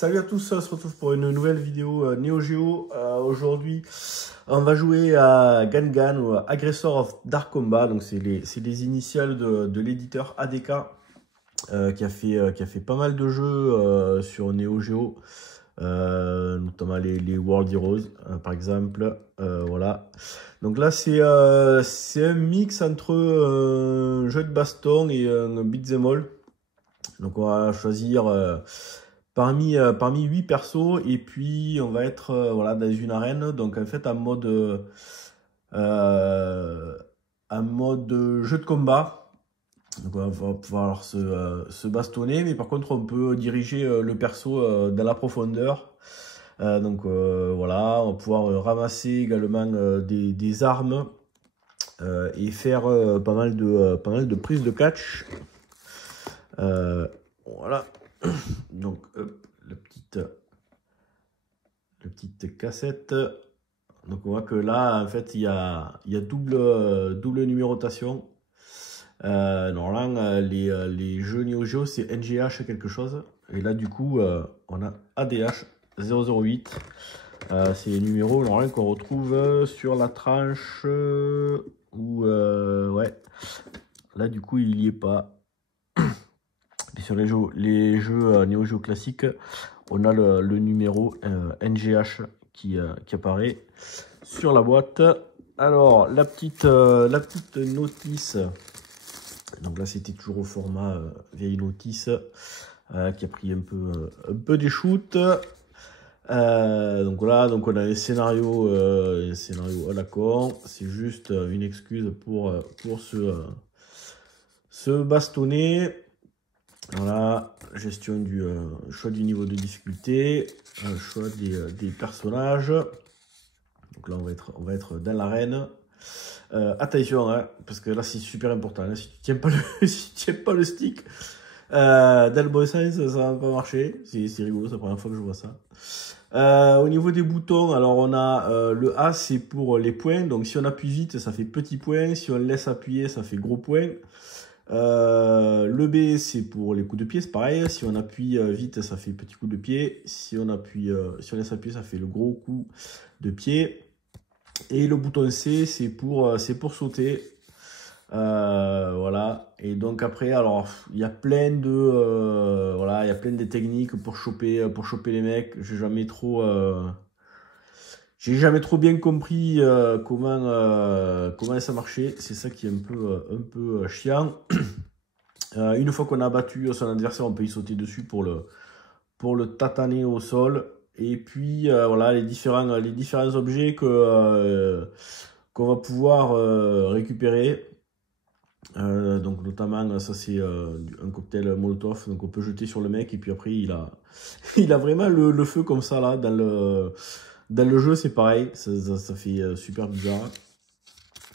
Salut à tous, on se retrouve pour une nouvelle vidéo Neo Geo. Aujourd'hui, on va jouer à Gangan ou Aggressor of Dark Combat. Donc, c'est les initiales de l'éditeur ADK qui a fait pas mal de jeux sur Neo Geo, notamment les World Heroes par exemple. Voilà. Donc là, c'est un mix entre un jeu de baston et un beat'em all. Donc, on va choisir. Parmi 8 persos, et puis on va être voilà, dans une arène, donc en fait euh, en mode jeu de combat. Donc on va pouvoir se bastonner, mais par contre on peut diriger le perso dans la profondeur. Voilà, on va pouvoir ramasser également des armes et faire pas mal de prises de catch. Voilà. Donc, hop, la petite cassette. Donc, on voit que là, en fait, il y a double numérotation. Normalement, les jeux Neo Geo, c'est NGH quelque chose. Et là, du coup, on a ADH 008. C'est les numéros normalement qu'on retrouve sur la tranche ouais. Là, du coup, il n'y est pas. Et sur les jeux Neo Geo classiques, on a le numéro NGH qui apparaît sur la boîte. Alors, la petite notice. Donc là, c'était toujours au format vieille notice qui a pris un peu des shoots. Donc voilà, donc on a un scénario à la con. C'est juste une excuse pour se bastonner. Voilà, gestion du choix du niveau de difficulté, choix des personnages. Donc là, on va être dans l'arène. Attention, hein, parce que là, c'est super important. Hein, si tu tiens pas si tu tiens pas le stick dans le bon sens, ça va pas marcher. C'est rigolo, c'est la première fois que je vois ça. Au niveau des boutons, alors on a le A, c'est pour les points. Donc si on appuie vite, ça fait petit point. Si on laisse appuyer, ça fait gros point. Le B, c'est pour les coups de pied, c'est pareil. Si on appuie vite, ça fait petit coup de pied. Si on laisse appuyer, ça fait le gros coup de pied. Et le bouton C, c'est pour sauter. Voilà. Et donc après, alors il y a plein de voilà, il y a plein de techniques pour choper les mecs. J'ai jamais trop bien compris comment ça marchait. C'est ça qui est un peu chiant. Une fois qu'on a battu son adversaire, on peut y sauter dessus pour le tataner au sol. Et puis voilà, les différents objets qu'on va pouvoir récupérer. Donc notamment, ça c'est un cocktail Molotov. Donc on peut jeter sur le mec, et puis après il a vraiment le feu comme ça là. Dans le jeu, c'est pareil. Ça fait super bizarre.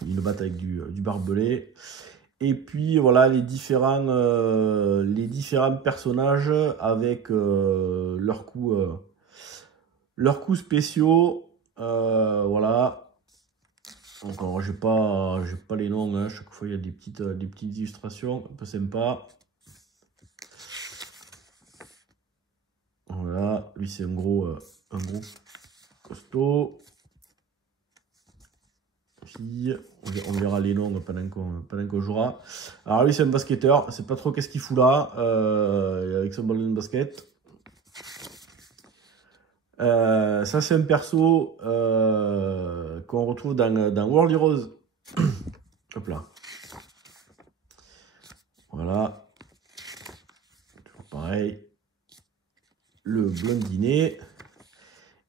Ils le battent avec du barbelé. Et puis voilà, les différents personnages avec leurs coups spéciaux. Voilà. Donc alors j'ai pas les noms, hein. Chaque fois il y a des petites illustrations un peu sympas. Voilà, lui c'est un gros costaud. On verra les noms pendant qu'on jouera. Alors lui c'est un basketteur, c'est pas trop qu'est-ce qu'il fout là avec son ballon de basket. Ça c'est un perso qu'on retrouve dans World Heroes. Hop là. Voilà. Toujours pareil. Le blondinet.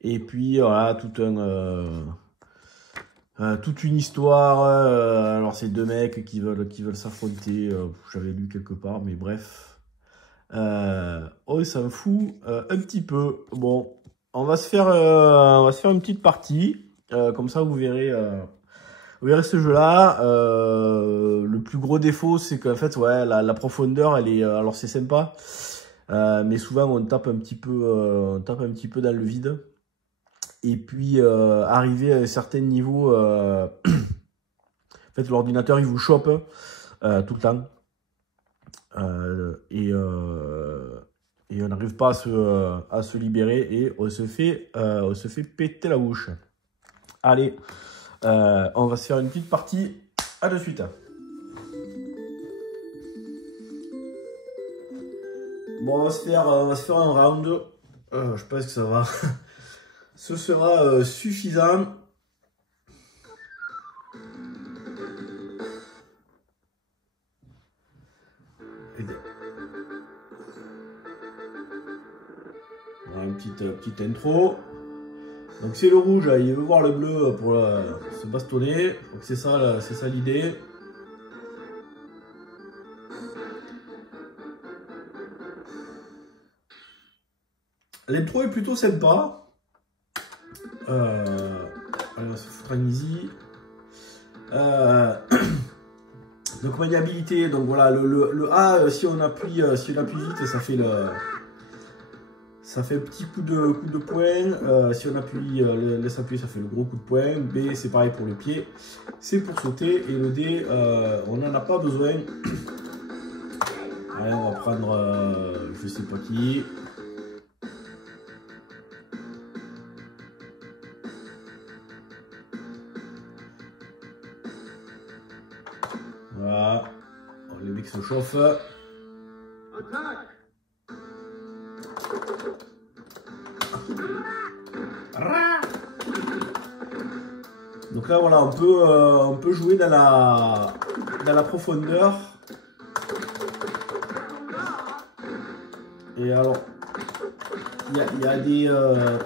Et puis voilà, toute une histoire. Alors c'est deux mecs qui veulent s'affronter. J'avais lu quelque part, mais bref. Oh, ça me fout un petit peu. Bon, on va se faire une petite partie. Comme ça, vous verrez ce jeu-là. Le plus gros défaut, c'est qu'en fait, ouais, la profondeur, elle est. Alors c'est sympa, mais souvent on tape un petit peu dans le vide. Et puis arrivé à un certain niveau, en fait, l'ordinateur il vous chope tout le temps. Et Et on n'arrive pas à se libérer et on se fait péter la bouche. Allez, on va se faire une petite partie. À de suite. Bon, on va se faire un round. Je pense que ça va. Ce sera suffisant. Voilà, une petite intro. Donc c'est le rouge, il veut voir le bleu pour se bastonner. Donc c'est ça l'idée. L'intro est plutôt sympa. Allez, on va se foutre en easy. Donc maniabilité, donc voilà, le A, si on appuie vite, ça fait un petit coup de poing. Si on laisse appuyer, ça fait le gros coup de poing. B, c'est pareil pour le pied. C'est pour sauter. Et le D, on n'en a pas besoin. Allez, on va prendre, je sais pas qui. Voilà. Oh, les mecs se chauffent. Donc là, voilà, on peut jouer dans la profondeur. Et alors, il y a des... alors,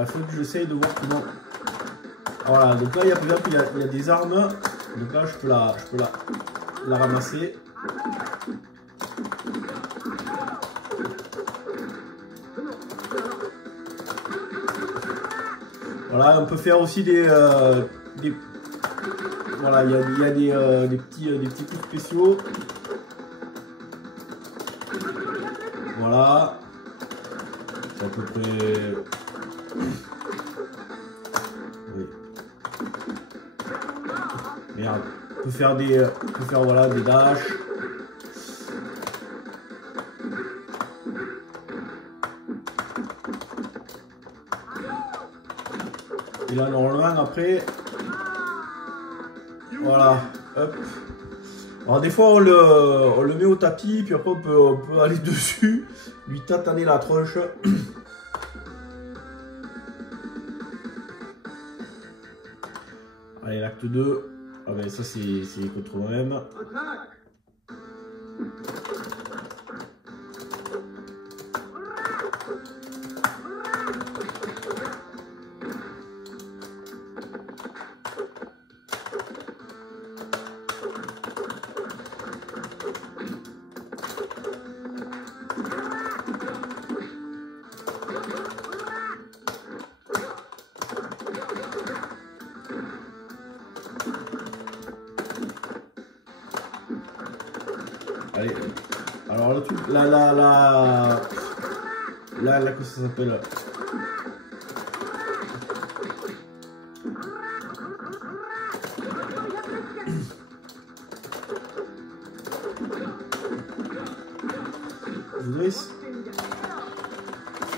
il faut que j'essaye de voir comment... Voilà, donc là, il y a des armes. Donc là, je peux la ramasser. Voilà, on peut faire aussi voilà, il y a des petits coups spéciaux. Voilà. C'est à peu près... Oui. Merde. On peut faire voilà, des dashs. Et là, normalement, après, voilà, hop. Alors, des fois, on le met au tapis, puis après, on peut aller dessus, lui tataner la tronche. Allez, l'acte 2. Ah ben, ça, c'est contre moi-même. Allez, alors le truc, là, comment ça s'appelle?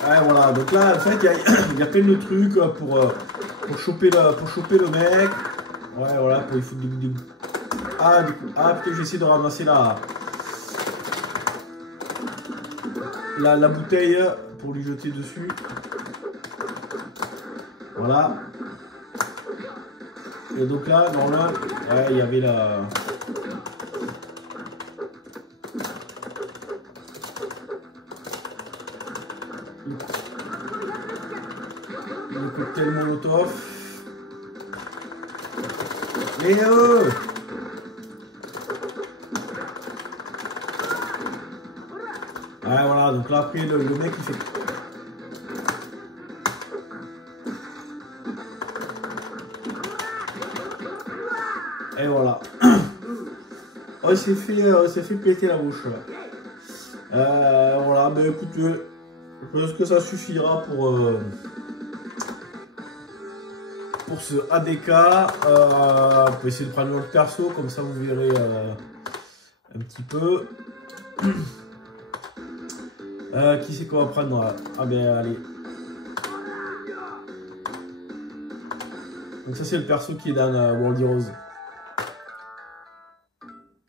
Ouais, voilà, donc là, en fait, il y a plein de trucs pour choper le mec. Ouais, voilà, il faut des... Ah, putain, j'essaie de ramasser la bouteille pour lui jeter dessus. Voilà. Et donc là, normalement, ouais, il y avait le cocktail Molotov. Et ouais, voilà, donc là après le mec il fait... Et voilà. On s'est fait péter la bouche. Voilà, ben écoute, je pense que ça suffira pour ce ADK. On peut essayer de prendre notre perso, comme ça vous verrez un petit peu. Qui c'est qu'on va prendre là? Ah ben allez. Donc ça c'est le perso qui est dans World Heroes.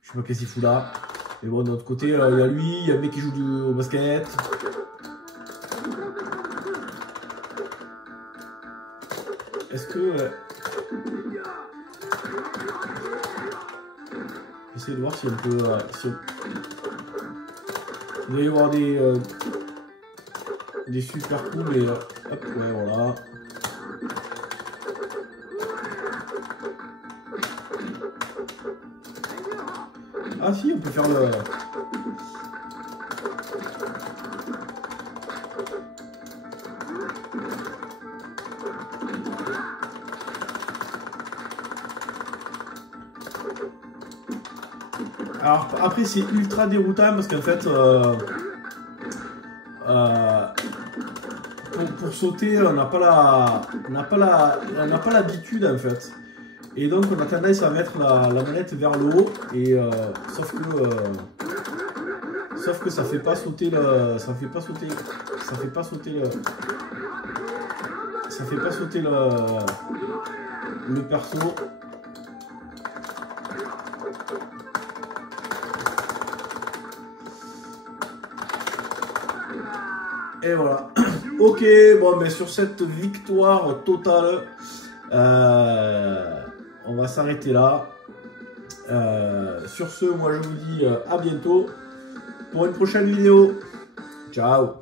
Je sais pas qu'est-ce qu'il fout là. Mais bon, de l'autre côté, il y a lui, il y a le mec qui joue au basket. Est-ce que... J'essaie de voir si on peut... Il doit y avoir des super coups, mais... hop, ouais, voilà. Ah si, on peut faire le... Alors après c'est ultra déroutant parce qu'en fait pour sauter on n'a pas l'habitude en fait. Et donc on a tendance à mettre la manette vers le haut et sauf que ça fait pas sauter le perso. Et voilà. Ok, bon mais sur cette victoire totale, on va s'arrêter là. Sur ce, moi je vous dis à bientôt pour une prochaine vidéo. Ciao.